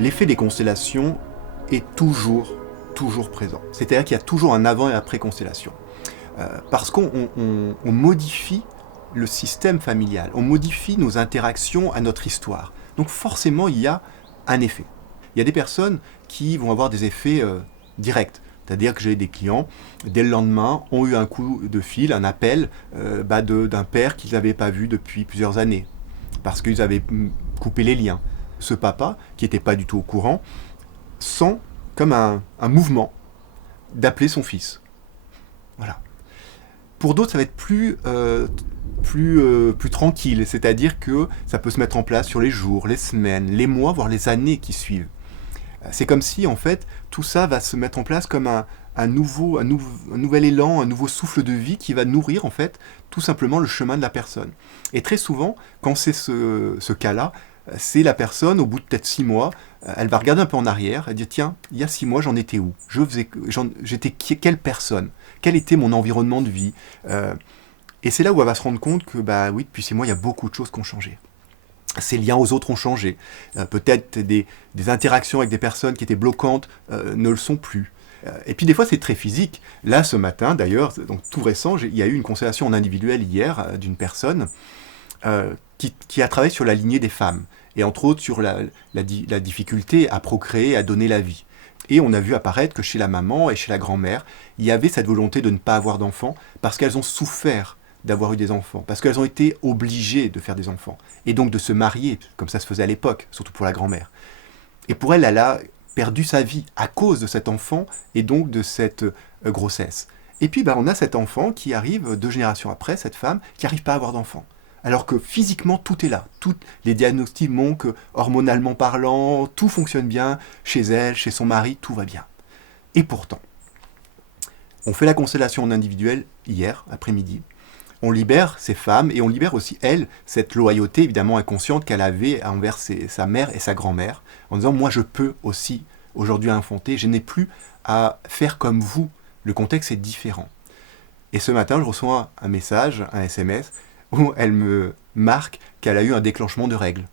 l'effet des constellations est toujours présent. C'est-à-dire qu'il y a toujours un avant et après constellation. Parce qu'on modifie le système familial, on modifie nos interactions à notre histoire. Donc forcément, il y a un effet. Il y a des personnes qui vont avoir des effets directs. C'est-à-dire que j'ai des clients, dès le lendemain, ont eu un coup de fil, un appel d'un père qu'ils n'avaient pas vu depuis plusieurs années, parce qu'ils avaient coupé les liens. Ce papa, qui n'était pas du tout au courant, sent comme un mouvement d'appeler son fils. Voilà. Pour d'autres, ça va être plus tranquille, c'est-à-dire que ça peut se mettre en place sur les jours, les semaines, les mois, voire les années qui suivent. C'est comme si, en fait, tout ça va se mettre en place comme un nouvel élan, un nouveau souffle de vie qui va nourrir, en fait, tout simplement le chemin de la personne. Et très souvent, quand c'est ce cas-là, c'est la personne, au bout de peut-être 6 mois, elle va regarder un peu en arrière, elle dit tiens, il y a 6 mois, j'en étais où? J'étais quelle personne? Quel était mon environnement de vie? Et c'est là où elle va se rendre compte que, oui, depuis 6 mois, il y a beaucoup de choses qui ont changé. Ses liens aux autres ont changé. Peut-être des interactions avec des personnes qui étaient bloquantes ne le sont plus. Et puis des fois, c'est très physique. Là, ce matin, d'ailleurs, donc tout récent, il y a eu une constellation en individuel hier d'une personne qui a travaillé sur la lignée des femmes. Et entre autres sur la difficulté à procréer, à donner la vie. Et on a vu apparaître que chez la maman et chez la grand-mère, il y avait cette volonté de ne pas avoir d'enfants parce qu'elles ont souffert d'avoir eu des enfants, parce qu'elles ont été obligées de faire des enfants, et donc de se marier, comme ça se faisait à l'époque, surtout pour la grand-mère. Et pour elle, elle a perdu sa vie à cause de cet enfant, et donc de cette grossesse. Et puis on a cet enfant qui arrive 2 générations après, cette femme, qui n'arrive pas à avoir d'enfant. Alors que physiquement, tout est là. Tous les diagnostics montrent que, hormonalement parlant, tout fonctionne bien, chez elle, chez son mari, tout va bien. Et pourtant, on fait la constellation en individuel hier, après-midi, on libère ces femmes et on libère aussi, elle, cette loyauté évidemment inconsciente qu'elle avait envers sa mère et sa grand-mère, en disant moi je peux aussi aujourd'hui enfanter, je n'ai plus à faire comme vous, le contexte est différent. Et ce matin je reçois un message, un SMS, où elle me marque qu'elle a eu un déclenchement de règles.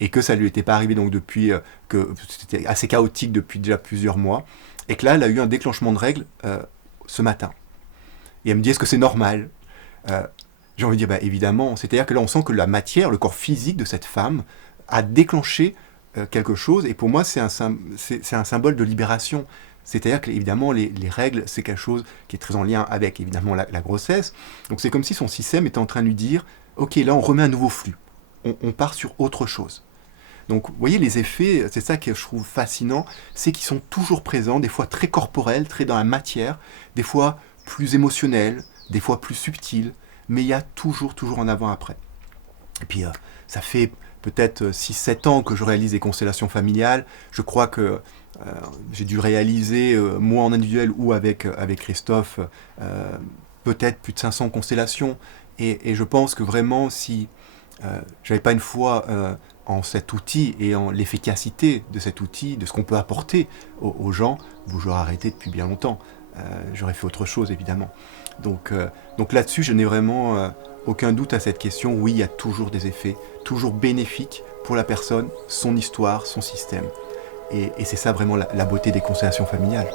Et que ça ne lui était pas arrivé donc depuis, que c'était assez chaotique depuis déjà plusieurs mois, et que là elle a eu un déclenchement de règles ce matin. Et elle me dit, est-ce que c'est normal? J'ai envie de dire, évidemment. C'est-à-dire que là, on sent que la matière, le corps physique de cette femme, a déclenché quelque chose. Et pour moi, c'est un symbole de libération. C'est-à-dire que, évidemment, les règles, c'est quelque chose qui est très en lien avec, évidemment, la grossesse. Donc c'est comme si son système était en train de lui dire, ok, là, on remet un nouveau flux. On part sur autre chose. Donc, vous voyez, les effets, c'est ça que je trouve fascinant, c'est qu'ils sont toujours présents, des fois très corporels, très dans la matière, des fois plus émotionnel, des fois plus subtil, mais il y a toujours un avant-après. Et puis, ça fait peut-être 6-7 ans que je réalise des constellations familiales. Je crois que j'ai dû réaliser, moi en individuel ou avec Christophe, peut-être plus de 500 constellations. Et je pense que vraiment, si j'avais pas une foi en cet outil et en l'efficacité de cet outil, de ce qu'on peut apporter aux gens, j'aurais arrêté depuis bien longtemps. J'aurais fait autre chose, évidemment. Donc là-dessus, je n'ai vraiment aucun doute à cette question. Oui, il y a toujours des effets, toujours bénéfiques pour la personne, son histoire, son système. Et c'est ça vraiment la beauté des constellations familiales.